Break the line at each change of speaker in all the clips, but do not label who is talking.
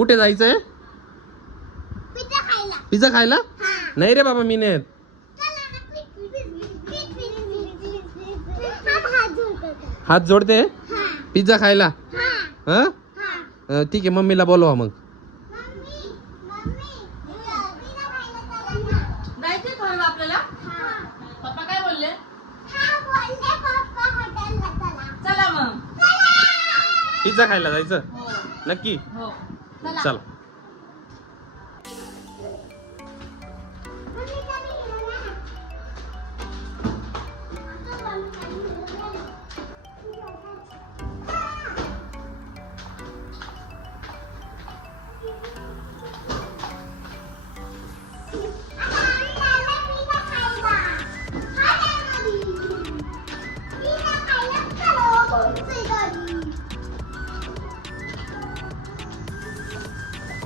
कुठे जायचंय?
पिझ्झा खायला.
पिझ्झा खायला?
हा.
नाही रे बाबा मी नाही येत.
चला ना please please please please please हा हात जोडतो
हात जोडते?
हा.
पिझ्झा खायला?
हा.
हा?
हा.
ठीक आहे मम्मीला बोलवा मग.
मम्मी मम्मी पिझ्झा खायला चला ना.
जायचंय खरं आपल्याला?
हा.
पप्पा काय बोलले?
हा बोलले पप्पा हॉटेलला चला.
चला मग.
चला.
पिझ्झा खायला जायचं?
हो.
नक्की?
हो.
चला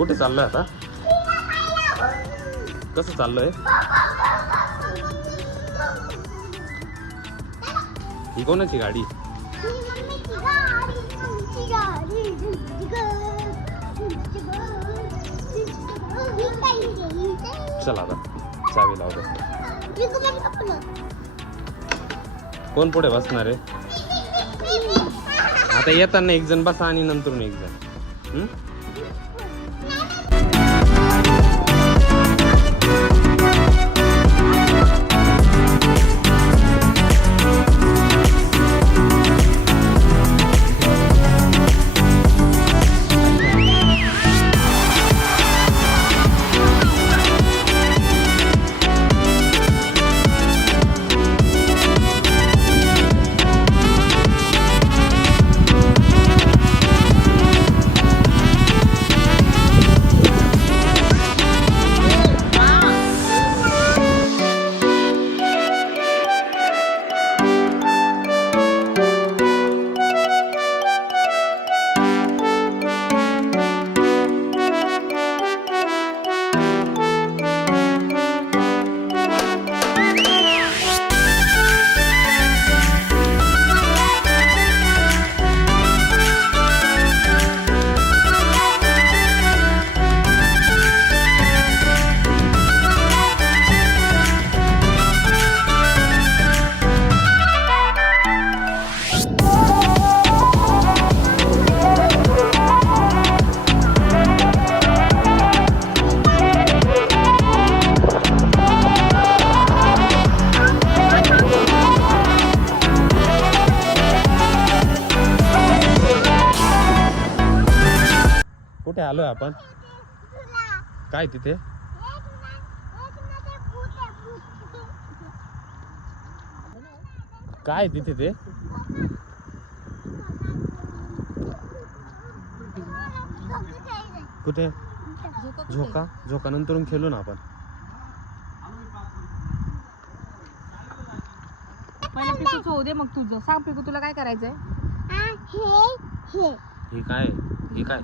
कुठे चाललोय आता? कसं चाललंय? ही कोणाची गाडी? चला आता चावी लावतो. कोण पुढे बसणार आहे? आता येताना एक जण बसा आणि नंतर एक जण. कुठे आलोय आपण? काय तिथे? काय तिथे ते? कुठे? झोका? झोका नंतरून खेळू ना आपण.
पहिले पिकूच होऊ दे मग तुझं. सांग पिकू तुला काय करायचंय?
हे काय? हे काय?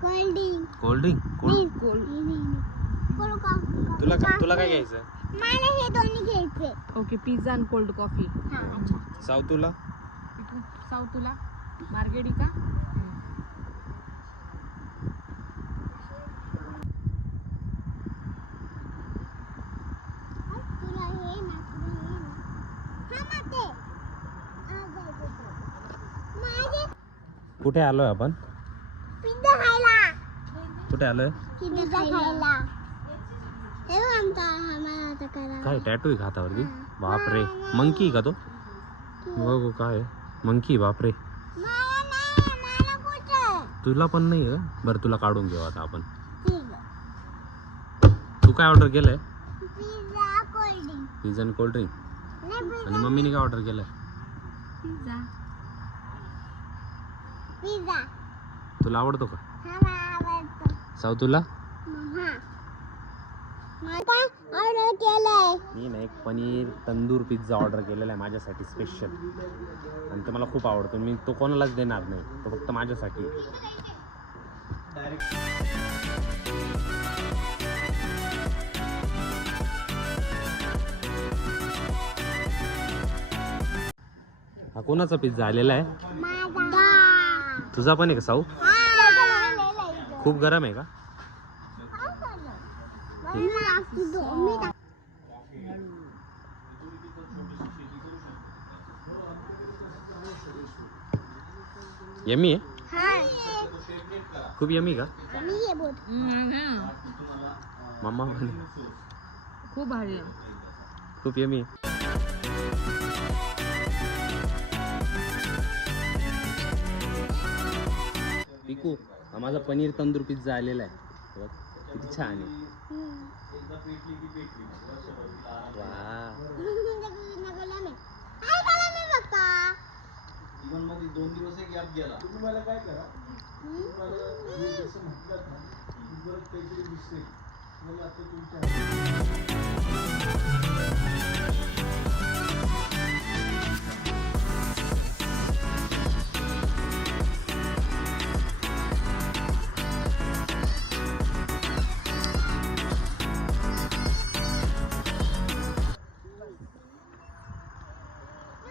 कोल्डिंग
कोल्ड्रिंक कोल्ड तुला काय तुला काय घ्यायचं
मला हे दोन्ही घ्यायचे.
ओके पिझ्झा आणि कोल्ड कॉफी
साव तुला?
साऊ तुला? मार्गेडिका
तुला हे ना तुला हे ना. हा ना ते आ, जायचं ते. माझे
कुठे आलोय आपण? कुठे
करा.
काय टॅटू आहे हातावरती? बापरे. मंकी का तो? बघू काय मंकी बापरे. तुला पण नाही का? बरं तुला काढून घेऊ आता आपण. तू काय ऑर्डर केलंय?
पिझ्झा
आणि कोल्ड्रिंक आणि मम्मीने काय ऑर्डर केलंय? तुला आवडतो का? साव तुला?
मला ऑर्डर केलंय
मी ना एक पनीर तंदूर पिझ्झा ऑर्डर केलेला आहे माझ्यासाठी स्पेशल आणि तो मला खूप आवडतो. मी तो कोणालाच देणार नाही. तो फक्त माझ्यासाठी. हा कोणाचा पिझ्झा आलेला आहे? तुझा पण आहे का साऊ खूप गरम आहे का? यमी आहे. खूप यमी का. मम्मा पण
खूप भारी
खूप यमी पिकू. हा माझा पनीर तंदूर पिझ्झा आलेला आहे. बघ, किती छान आहे. वा
मध्ये दोन दिवस एक गॅप गेला तुम्ही मला काय करा
तुम्हाला
तुम्ही जसं म्हटलं ना की परत काहीतरी दिसते मला आता तुमच्या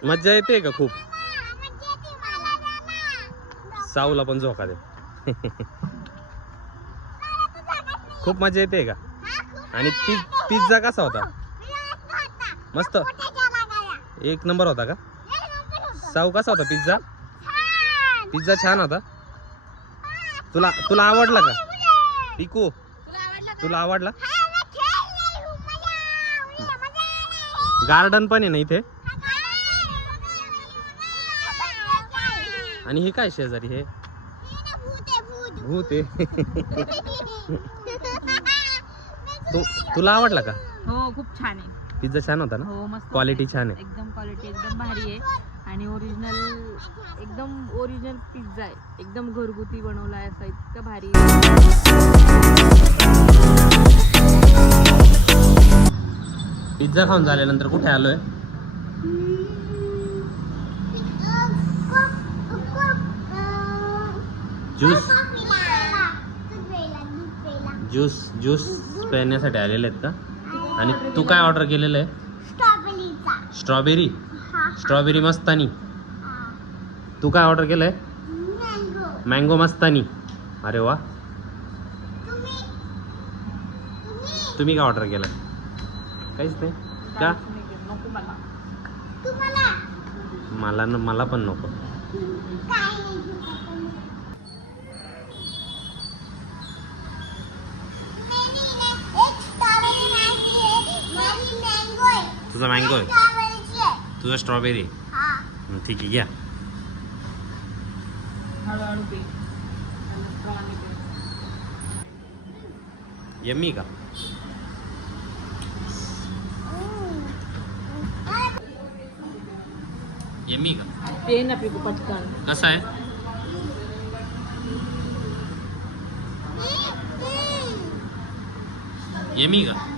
मज्जा येते का खूप. सावला पण झोका दे. खूप मजा येते का आणि पि. पिझ्झा कसा होता
मस्त.
एक नंबर होता का. साऊ कसा होता पिझ्झा. पिझ्झा छान होता तुला तुला आवडला का. पिकू
तुला आवडला.
गार्डन पण आहे ना इथे
हा, काय?
आणि हे काय शेजारी हे?
भूत आहे,
तुला आवडला का?
हो खूप छान आहे.
पिझ्झा छान होता ना?
हो मस्त
क्वालिटी. छान आहे.
एकदम क्वालिटी एकदम भारी आहे. आणि ओरिजिनल एकदम ओरिजिनल पिझ्झा आहे. एकदम घरगुती बनवला आहे असं इतकं भारी.
पिझ्झा खाऊन झाल्यानंतर कुठे आलोय? ज्यूस ज्यूस ज्यूस पिण्यासाठी आलेले आहेत का? आणि तू काय ऑर्डर केलेलं आहे? स्ट्रॉबेरी? स्ट्रॉबेरी मस्तानी. तू काय ऑर्डर केलंय?
मँगो.
मँगो मस्तानी. अरे वा.
तुम्ही
काय ऑर्डर केलं काहीच नाही. का?
मला
तुम्हाला
मला न मला पण नको. तुझा मँगो आहे. तुझा स्ट्रॉबेरी
हा.
ठीक आहे घ्या. यम्मी का? यम्मी का?
पे ना पिकू पटकन.
कसा आहे? यम्मी का?